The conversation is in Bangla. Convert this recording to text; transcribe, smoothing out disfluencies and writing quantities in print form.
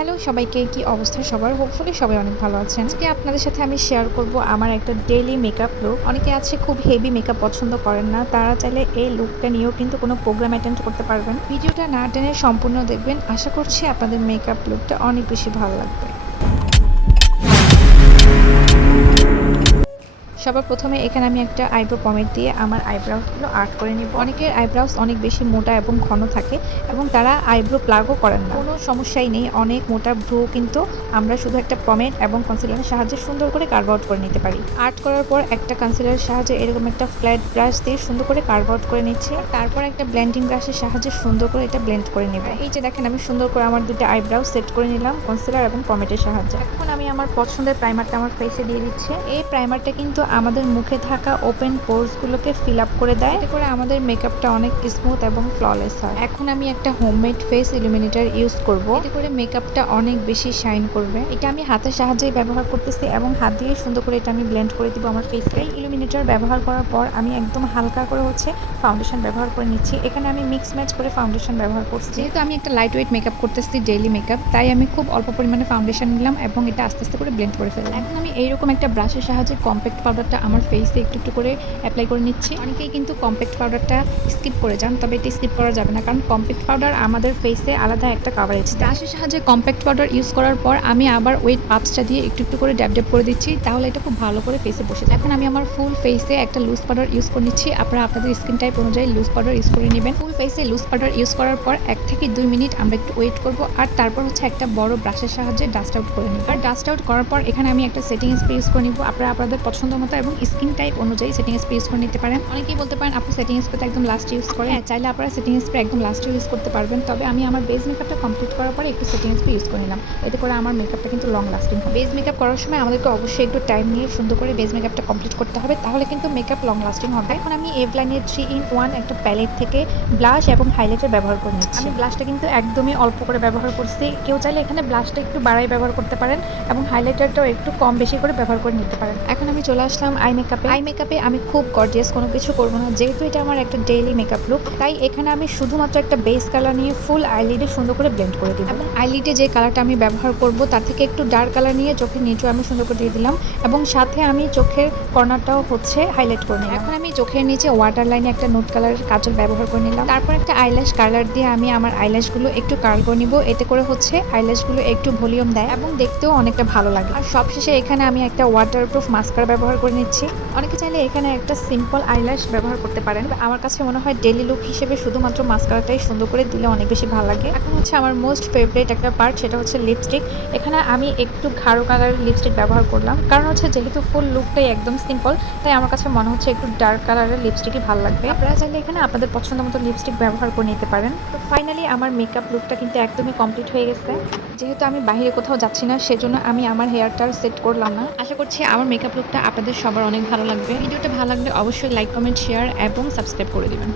হ্যালো সবাইকে, কি অবস্থা সবার? হোপফুলি সবাই অনেক ভালো আছেন। আজকে আপনাদের সাথে আমি শেয়ার করব আমার একটা ডেইলি মেকআপ লুক। অনেকে আছে খুব হেভি মেকআপ পছন্দ করেন না, তারা চাইলে এই লুকটা নিয়েও কিন্তু কোনো প্রোগ্রাম অ্যাটেন্ড করতে পারবেন। ভিডিওটা না টেনে সম্পূর্ণ দেখবেন, আশা করছি আপনাদের মেকআপ লুকটা অনেক বেশি ভালো লাগবে। সবার প্রথমে এখানে আমি একটা আইব্রো পমেড দিয়ে আমার আইব্রাউসগুলো আর্ট করে নিব। অনেকের আইব্রাউস অনেক বেশি মোটা এবং ঘন থাকে এবং তারা আইব্রো প্লাগও করেন না, কোনো সমস্যাই নেই। অনেক মোটা ভ্রু কিন্তু আমরা শুধু একটা পমেড এবং কনসিলারের সাহায্যে সুন্দর করে কার্ভ আউট করে নিতে পারি। আর্ট করার পর একটা কনসিলারের সাহায্যে এরকম একটা ফ্ল্যাট ব্রাশ দিয়ে সুন্দর করে কার্ভ আউট করে নিচ্ছি। তারপর একটা ব্লেন্ডিং ব্রাশের সাহায্যে সুন্দর করে এটা ব্লেন্ড করে নেব। এই যে দেখেন, আমি সুন্দর করে আমার দুটো আইব্রাউ সেট করে নিলাম কনসিলার এবং পমেডের সাহায্যে। এখন আমি আমার পছন্দের প্রাইমারটা আমার ফেসে দিয়ে দিচ্ছি। এই প্রাইমারটা কিন্তু আমাদের মুখে থাকা ওপেন পোরসগুলোকে ফিল আপ করে দেয়, এতে করে আমাদের মেকআপটা অনেক স্মুথ এবং ফ্ললেস হয়। এখন আমি একটা হোমমেড ফেস ইলুমিনেটর ইউজ করব, এতে করে মেকআপটা অনেক বেশি শাইন করবে। এটা আমি হাতের সাহায্যে ব্যবহার করতেছি এবং হাত দিয়ে সুন্দর করে এটা আমি ব্লেন্ড করে দিব আমার ফেসে। এই ইলুমিনেটর ব্যবহার করার পর আমি একদম হালকা করে ফাউন্ডেশন ব্যবহার করে নিচ্ছি। এখানে আমি মিক্স ম্যাচ করে ফাউন্ডেশন ব্যবহার করছি। যেহেতু আমি একটা লাইট ওয়েট মেকআপ করতেছি, ডেইলি মেকআপ, তাই আমি খুব অল্প পরিমাণে ফাউন্ডেশন নিলাম এবং এটা আস্তে আস্তে করে ব্লেন্ড করে ফেললাম। এখন আমি এইরকম একটা ব্রাশের সাহায্যে কম্প্যাক্ট পাউডারটা আমার ফেসে একটু একটু করে অ্যাপ্লাই করে নিচ্ছি। অনেকেই কিন্তু কম্প্যাক্ট পাউডারটা স্কিপ করে যান, তবে এটা স্কিপ করা যাবে না, কারণ কম্প্যাক্ট পাউডার আমাদের ফেসে আলাদা একটা কাভারেজ। ব্রাশের সাহায্যে কম্প্যাক্ট পাউডার ইউজ করার পর আমি আবার ওয়েট পাপসটা দিয়ে একটু একটু করে ড্যাব ড্যাব করে দিচ্ছি, তাহলে এটা খুব ভালো করে ফেসে বসে যায়। এখন আমি আমার ফুল ফেসে একটা লুজ পাউডার ইউজ করে নিচ্ছি। আপনারা আপনাদের স্কিন টাইপ অনুযায়ী লুজ পাউডার ইউজ করে নেবেন। ফুল ফেসে লুজ পাউডার ইউজ করার পর 1 থেকে 2 মিনিট আমরা একটু ওয়েট করব, আর তারপর একটা বড় ব্রাশের সাহায্যে ডাস্ট আউট করে নিব। আর ডাস্ট আউট করার পর এখানে আমি একটা সেটিং স্প্রে ইউজ করে নিব। আপনারা আপনাদের পছন্দ মতো এবং স্কিন টাইপ অনুযায়ী সেটিং স্প্রে ইউজ করে নিতে পারেন। অনেকেই বলতে পারেন আপনি সেটিং স্প্রে একদম লাস্ট ইউজ করেন। হ্যাঁ, চাইলে আপনারা সেটিং স্প্রে একদম লাস্ট ইউজ করতে পারবেন, তবে আমি আমার বেস মেকআপটা কমপ্লিট করার পরে একটু সেটিং স্প্রে ইউজ করে নিলাম, এতে করে আমার মেকআপটা কিন্তু লং লাস্টিং হবে। বেস মেকআপ করার সময় আমাদেরকে অবশ্যই একটু টাইম নিয়ে সুন্দর করে বেস মেকআপটা কমপ্লিট করতে হবে, তাহলে কিন্তু মেকআপ লং লাস্টিং হবে। এখন আমি এভলাইনের 3-in-1 একটা প্যালেট থেকে ব্লাশ এবং হাইলাইটার ব্যবহার করে নিচ্ছি। আমি ব্লাশটা কিন্তু একদমই অল্প করে ব্যবহার করছি। কেউ চাইলে এখানে ব্লাশটা একটু বাড়াই ব্যবহার করতে পারেন এবং হাইলাইটারটাও একটু কম বেশি করে ব্যবহার করে নিতে পারেন। এখন আমি চলে আসলাম আই মেকআপে। আমি খুব গর্জিয়াস কোনো কিছু করবো না, যেহেতু এটা আমার একটা ডেইলি মেকআপ লুক, তাই এখানে আমি শুধুমাত্র একটা বেস কালার নিয়ে ফুল আইলিডে সুন্দর করে ব্লেন্ড করে দিব। এবং আইলিডে যে কালারটা আমি ব্যবহার করব তার থেকে একটু ডার্ক কালার নিয়ে চোখের নিচেও আমি সুন্দর করে দিয়ে দিলাম এবং সাথে আমি চোখের কর্নারটাও হাইলাইট করে নিলাম। এখন আমি চোখের নিচে ওয়াটার লাইনে একটা নোট কালারের কাজল ব্যবহার করে নিলাম। তারপর একটা আইল্যাশ কালার দিয়ে আমি আমার আইল্যাশগুলো একটু কার্ল করে নিব, এতে করে আইল্যাশগুলো একটু ভলিউম দেয় এবং দেখতেও অনেকটা ভালো লাগে। আর সবশেষে এখানে আমি একটা ওয়াটারপ্রুফ মাস্কারা ব্যবহার করে নিচ্ছি। অনেকে চাইলে এখানে একটা সিম্পল আইল্যাশ ব্যবহার করতে পারেন, আমার কাছে মনে হয় ডেইলি লুক হিসেবে শুধুমাত্র মাস্কারাটাই সুন্দর করে দিলে অনেক বেশি ভালো লাগে। এখন আমার মোস্ট ফেভারিট একটা পার্ট, সেটা হচ্ছে লিপস্টিক। এখানে আমি একটু গাঢ় কালারের লিপস্টিক ব্যবহার করলাম, কারণ যেহেতু ফুল লুকটাই একদম সিম্পল, তাই আমার কাছে মনে হচ্ছে একটু ডার্ক কালারের লিপস্টিকই ভালো লাগবে। আপনারা চাইলে এখানে আপনাদের পছন্দ মতো লিপস্টিক ব্যবহার করে নিতে পারেন। তো ফাইনালি আমার মেকআপ লুকটা কিন্তু একদমই কমপ্লিট হয়ে গেছে। যেহেতু আমি বাইরে কোথাও যাচ্ছি না, সেজন্য আমি আমার হেয়ারটা সেট করলাম না। আশা করছি আমার মেকআপ লুকটা আপনাদের সবার অনেক ভালো লাগবে। ভিডিওটা ভালো লাগলে অবশ্যই লাইক, কমেন্ট, শেয়ার এবং সাবস্ক্রাইব করে দিবেন।